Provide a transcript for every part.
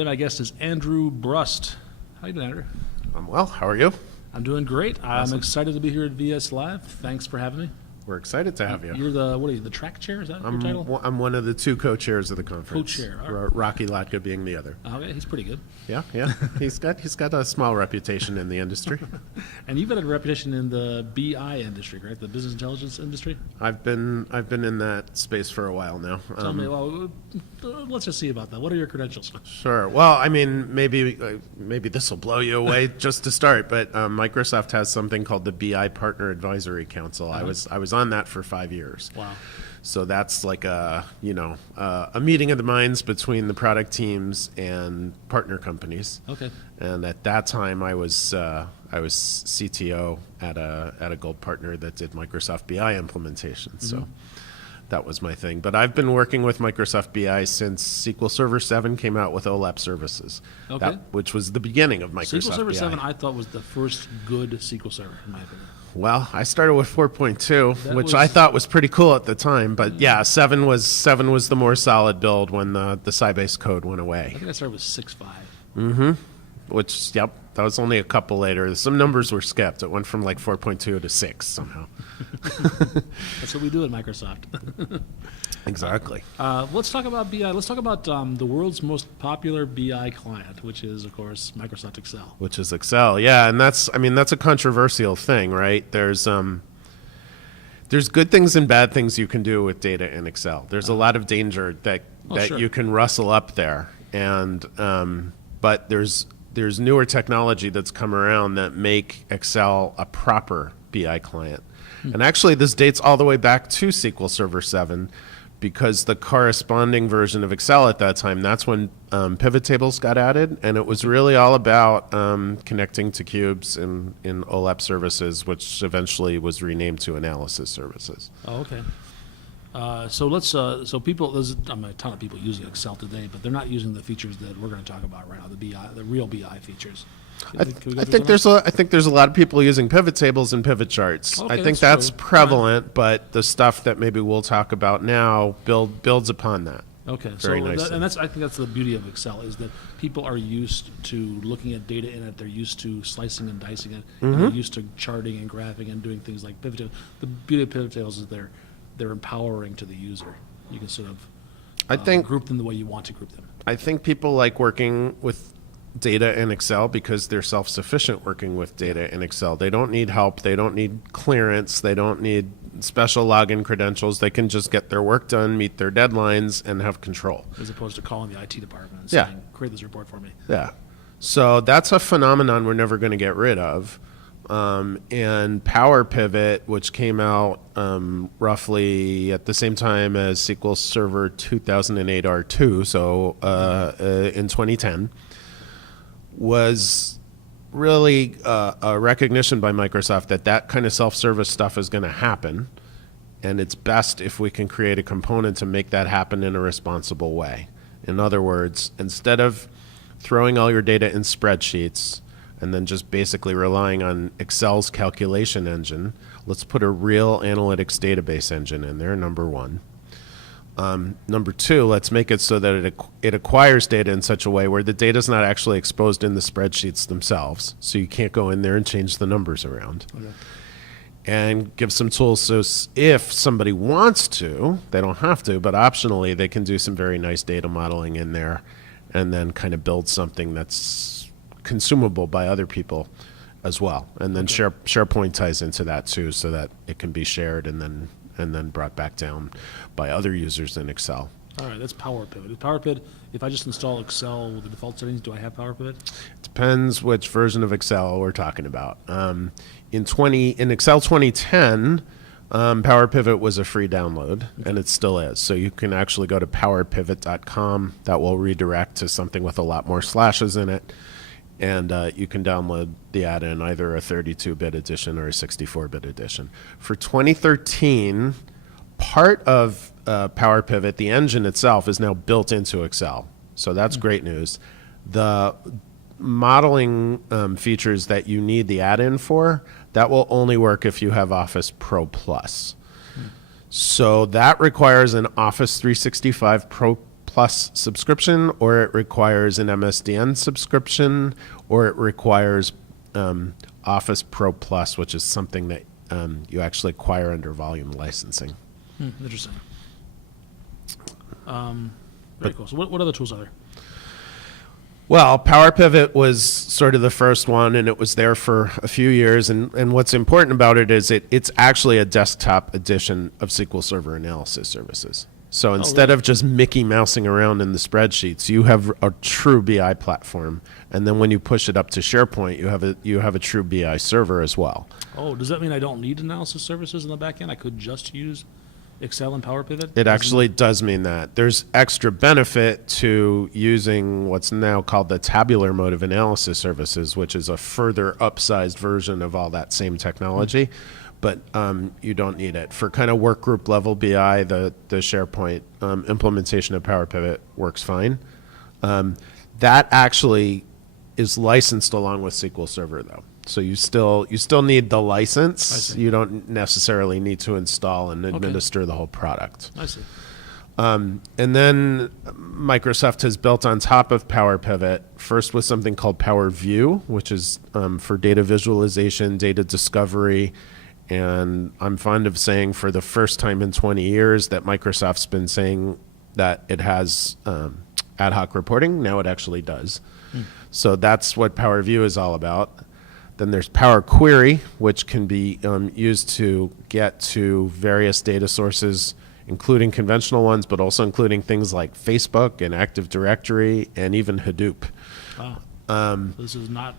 Today my guest is Andrew Brust. How you doing, Andrew? I'm well. How are you? I'm doing great. Awesome. I'm excited to be here at VS Live. Thanks for having me. We're excited to have you. You're the track chair? Is that your title? I'm one of the two co-chairs of the conference. Co-chair. All right. Rocky Latka being the other. Okay, he's pretty good. Yeah. he's got a small reputation in the industry. And you've had a reputation in the BI industry, right? The business intelligence industry? I've been in that space for a while now. Tell me, let's just see about that. What are your credentials? Sure. Well, I mean, maybe this will blow you away just to start, but Microsoft has something called the BI Partner Advisory Council. Uh-huh. I was on that for 5 years. Wow. So that's like a meeting of the minds between the product teams and partner companies. Okay. And at that time, I was CTO at a gold partner that did Microsoft BI implementation. Mm-hmm. So that was my thing. But I've been working with Microsoft BI since SQL Server 7 came out with OLAP services. Okay. Which was the beginning of Microsoft SQL Server BI. 7 I thought was the first good SQL Server, in my opinion. Well, I started with 4.2, which I thought was pretty cool at the time. But yeah, 7 was the more solid build when the Sybase code went away. I think I started with 6.5. Mm-hmm. Which, yep, that was only a couple later. Some numbers were skipped. It went from like 4.2 to 6 somehow. That's what we do at Microsoft. Exactly. Let's talk about BI. Let's talk about the world's most popular BI client, which is, of course, Microsoft Excel. Which is Excel, yeah, and that's a controversial thing, right? There's good things and bad things you can do with data in Excel. There's a lot of danger that Sure. you can rustle up there, and but there's newer technology that's come around that make Excel a proper BI client. And actually, this dates all the way back to SQL Server 7. Because the corresponding version of Excel at that time, that's when pivot tables got added, and it was really all about connecting to cubes in OLAP services, which eventually was renamed to analysis services. Oh, okay. So people, there's a ton of people using Excel today, but they're not using the features that we're going to talk about right now, the real BI features. I think there's a lot of people using pivot tables and pivot charts. Okay, I think that's that's true. prevalent, but the stuff that maybe we'll talk about now builds upon that. Okay, Very nicely. I think that's the beauty of Excel is that people are used to looking at data in it. They're used to slicing and dicing it. And they're used to charting and graphing and doing things like pivot tables. The beauty of pivot tables is they're empowering to the user. You can sort of group them the way you want to group them. I think people like working with data in Excel because they're self-sufficient working with data in Excel. They don't need help. They don't need clearance. They don't need special login credentials. They can just get their work done, meet their deadlines, and have control. As opposed to calling the IT department and saying, create this report for me. Yeah. So that's a phenomenon we're never going to get rid of. And PowerPivot, which came out roughly at the same time as SQL Server 2008 R2, so in 2010, was really a recognition by Microsoft that kind of self-service stuff is going to happen, and it's best if we can create a component to make that happen in a responsible way. In other words, instead of throwing all your data in spreadsheets and then just basically relying on Excel's calculation engine, let's put a real analytics database engine in there, number one. Number two, let's make it so that it acquires data in such a way where the data is not actually exposed in the spreadsheets themselves, so you can't go in there and change the numbers around. Okay. And give some tools so if somebody wants to, they don't have to, but optionally they can do some very nice data modeling in there and then kind of build something that's consumable by other people as well. And then SharePoint ties into that too, so that it can be shared and then brought back down by other users in Excel. All right, that's PowerPivot. PowerPivot, if I just install Excel with the default settings, do I have PowerPivot? It depends which version of Excel we're talking about. In Excel 2010, PowerPivot was a free download, and it still is. So you can actually go to powerpivot.com. That will redirect to something with a lot more slashes in it. And you can download the add-in, either a 32-bit edition or a 64-bit edition. For 2013, part of PowerPivot, the engine itself, is now built into Excel. So that's great news. The modeling features that you need the add-in for, that will only work if you have Office Pro Plus. So that requires an Office 365 Pro Plus subscription, or it requires an MSDN subscription, or it requires Office Pro Plus, which is something that you actually acquire under volume licensing. Interesting. Very cool. So what other tools are there? Well, PowerPivot was sort of the first one, and it was there for a few years. And what's important about it is it's actually a desktop edition of SQL Server Analysis Services. So instead of just Mickey mousing around in the spreadsheets, you have a true BI platform. And then when you push it up to SharePoint, you have a true BI server as well. Oh, does that mean I don't need analysis services in the back end? I could just use Excel and PowerPivot? It actually does mean that. There's extra benefit to using what's now called the tabular mode of analysis services, which is a further upsized version of all that same technology. But you don't need it. For kind of work group level BI, the SharePoint implementation of PowerPivot works fine. That actually is licensed along with SQL Server, though. So you still need the license. You don't necessarily need to install and administer the whole product. I see. And then Microsoft has built on top of PowerPivot, first with something called PowerView, which is for data visualization, data discovery. And I'm fond of saying for the first time in 20 years that Microsoft's been saying that it has ad hoc reporting. Now it actually does. So that's what PowerView is all about. Then there's Power Query, which can be used to get to various data sources, including conventional ones, but also including things like Facebook and Active Directory and even Hadoop. So this is not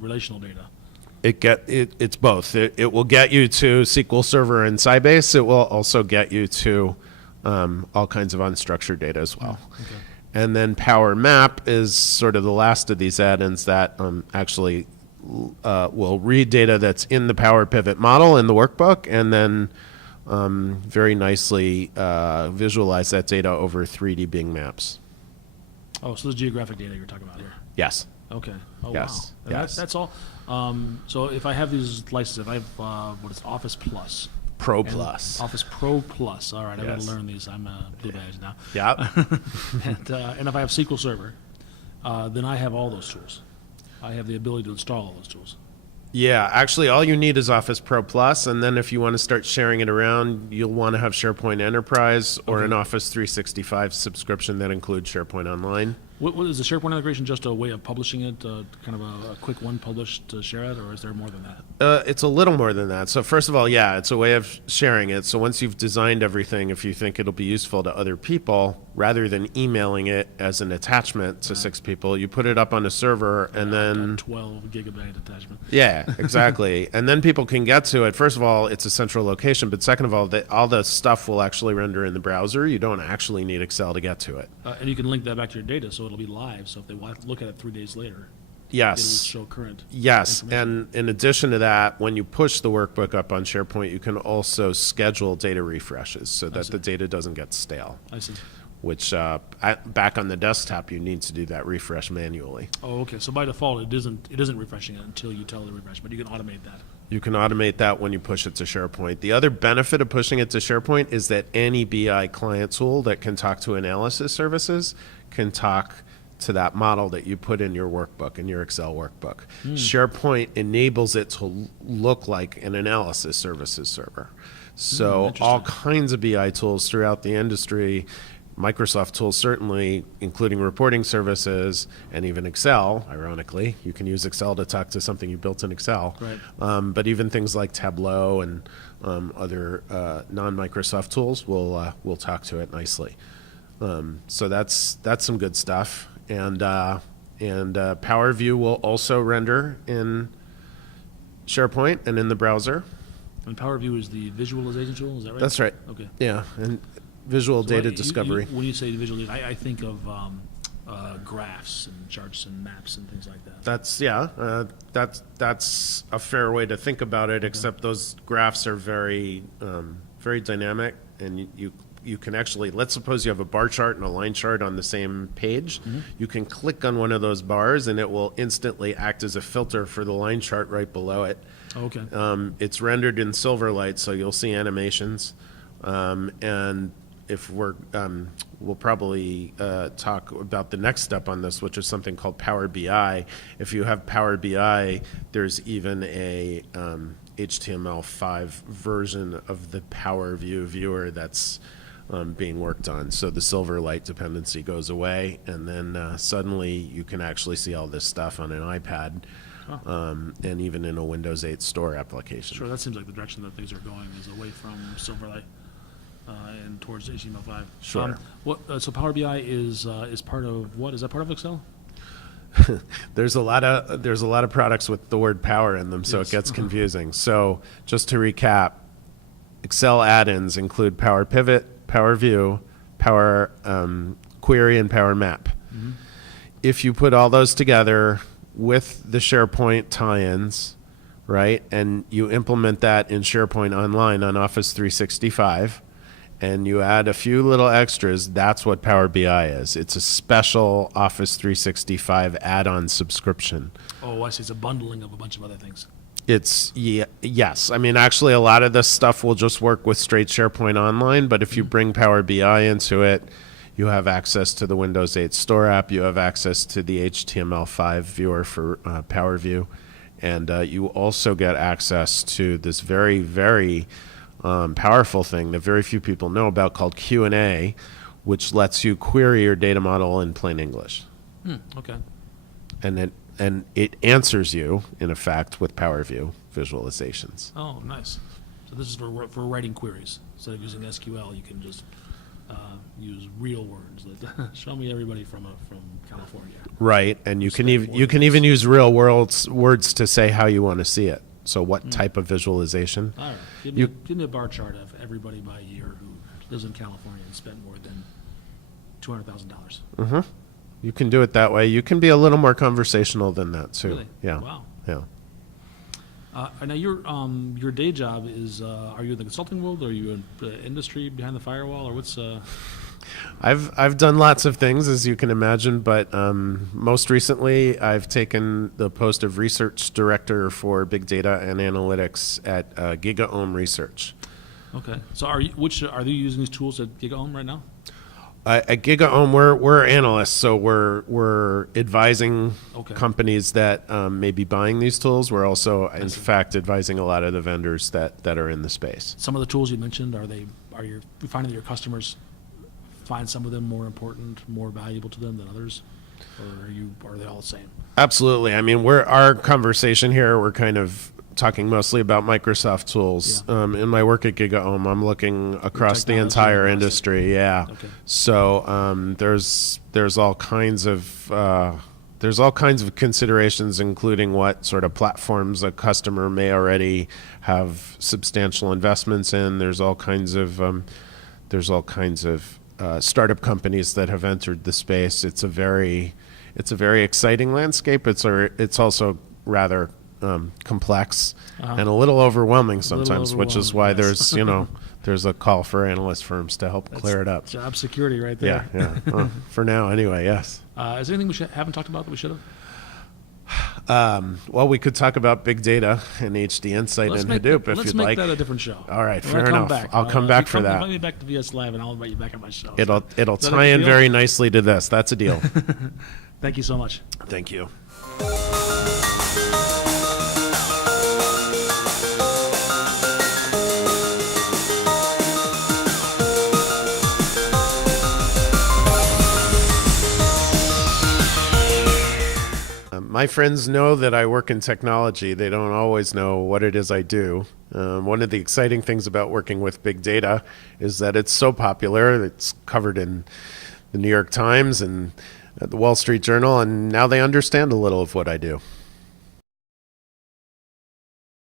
relational data. It's both. It will get you to SQL Server and Sybase. It will also get you to all kinds of unstructured data as well. Okay. And then PowerMap is sort of the last of these add-ins that actually will read data that's in the PowerPivot model in the workbook, and then very nicely visualize that data over 3D Bing maps. Oh, so the geographic data you're talking about here. Yes. Okay. Oh, Yes. wow. And Yes. that's all. So if I have these licenses, if I have what is Office Plus. Pro and Plus. Office Pro Plus. All right, I've got Yes. to learn these. I'm a blue badge now. Yeah. And if I have SQL Server, then I have all those tools. I have the ability to install all those tools. Yeah, actually, all you need is Office Pro Plus, and then if you want to start sharing it around, you'll want to have SharePoint Enterprise or an Office 365 subscription that includes SharePoint Online. What is the SharePoint integration just a way of publishing it, kind of a quick one published to share it, or is there more than that? It's a little more than that. So first of all, yeah, it's a way of sharing it. So once you've designed everything, if you think it'll be useful to other people, rather than emailing it as an attachment to 6 people, you put it up on a server and then... 12 gigabyte attachment. Yeah, exactly. And then people can get to it. First of all, it's a central location, but second of all the stuff will actually render in the browser. You don't actually need Excel to get to it. And you can link that back to your data, so it'll be live. So if they want to look at it 3 days later, Yes. it'll show current. Yes, information. and in addition to that, when you push the workbook up on SharePoint, you can also schedule data refreshes so that the data doesn't get stale, I see. which back on the desktop, you need to do that refresh manually. Oh, okay. So by default, it isn't refreshing it until you tell it to refresh, but you can automate that. You can automate that when you push it to SharePoint. The other benefit of pushing it to SharePoint is that any BI client tool that can talk to analysis services can talk to that model that you put in your workbook, in your Excel workbook. SharePoint enables it to look like an analysis services server. So all kinds of BI tools throughout the industry, Microsoft tools certainly, including reporting services and even Excel, ironically. You can use Excel to talk to something you built in Excel. Right. But even things like Tableau and other non-Microsoft tools will talk to it nicely. So that's some good stuff. And PowerView will also render in SharePoint and in the browser. And PowerView is the visualization tool, is that right? That's right. Okay. Yeah, and visual data You- discovery. when you say visual data, I think of graphs and charts and maps and things like that. That's a fair way to think about it. Except those graphs are very very dynamic, and you can actually, let's suppose you have a bar chart and a line chart on the same page. You can click on one of those bars, and it will instantly act as a filter for the line chart right below it. Okay. It's rendered in Silverlight, so you'll see animations, and we'll probably talk about the next step on this, which is something called Power BI. If you have Power BI, there's even a HTML5 version of the Power View viewer that's being worked on. So the Silverlight dependency goes away, and then suddenly you can actually see all this stuff on an iPad, and even in a Windows 8 Store application. Sure, that seems like the direction that things are going, is away from Silverlight and towards HTML5. Sure. So Power BI is part of what? Is that part of Excel? There's a lot of products with the word power in them, so Yes. it gets confusing. So just to recap, Excel add-ins include PowerPivot, PowerView, Power Query, and PowerMap. Mm-hmm. If you put all those together with the SharePoint tie-ins, right, and you implement that in SharePoint Online on Office 365, and you add a few little extras, that's what Power BI is. It's a special Office 365 add-on subscription. Oh, I see. It's a bundling of a bunch of other things. Yes. I mean, actually, a lot of this stuff will just work with straight SharePoint Online, but if you bring Power BI into it, you have access to the Windows 8 Store app, you have access to the HTML5 viewer for Power View, and you also get access to this very, very powerful thing that very few people know about called Q&A, which lets you query your data model in plain English. Okay. And it answers you, in effect, with Power View visualizations. Oh, nice. So this is for writing queries. Instead of using SQL, you can just use real words. Show me everybody from California. Right, and you can even use real words to say how you want to see it. So what type of visualization? All right. Give me a bar chart of everybody by year who lives in California and spent more than $200,000. You can do it that way. You can be a little more conversational than that too. Really? Yeah. Wow. Yeah. Now your day job is are you in the consulting world, or are you in the industry behind the firewall, or what's I've done lots of things, as you can imagine, but most recently I've taken the post of research director for big data and analytics at GigaOM Research. Okay. So are you using these tools at GigaOM right now? At GigaOM, we're analysts, so we're advising companies that may be buying these tools. We're also, in fact, advising a lot of the vendors that are in the space. Some of the tools you mentioned, are you finding that your customers find some of them more important, more valuable to them than others, or are they all the same? Absolutely. I mean, our conversation here, we're kind of talking mostly about Microsoft tools. Yeah. In my work at GigaOM, I'm looking across the entire industry. Yeah. Okay. So there's all kinds of considerations, including what sort of platforms a customer may already have substantial investments in. There's all kinds of startup companies that have entered the space. It's a very exciting landscape. It's also rather complex and a little overwhelming sometimes, which is why there's there's a call for analyst firms to help clear it up. Job security right there. Yeah. For now, anyway. Yes. Is there anything we haven't talked about that we should have? Well, we could talk about big data and HD Insight and Hadoop if you'd like. Let's make that a different show. All right, fair enough. I'll come back for that. Invite me back to VS Live, and I'll invite you back on my show. It'll tie in very nicely to this. That's a deal. Thank you so much. Thank you. My friends know that I work in technology. They don't always know what it is I do. One of the exciting things about working with big data is that it's so popular. It's covered in the New York Times and the Wall Street Journal, and now they understand a little of what I do.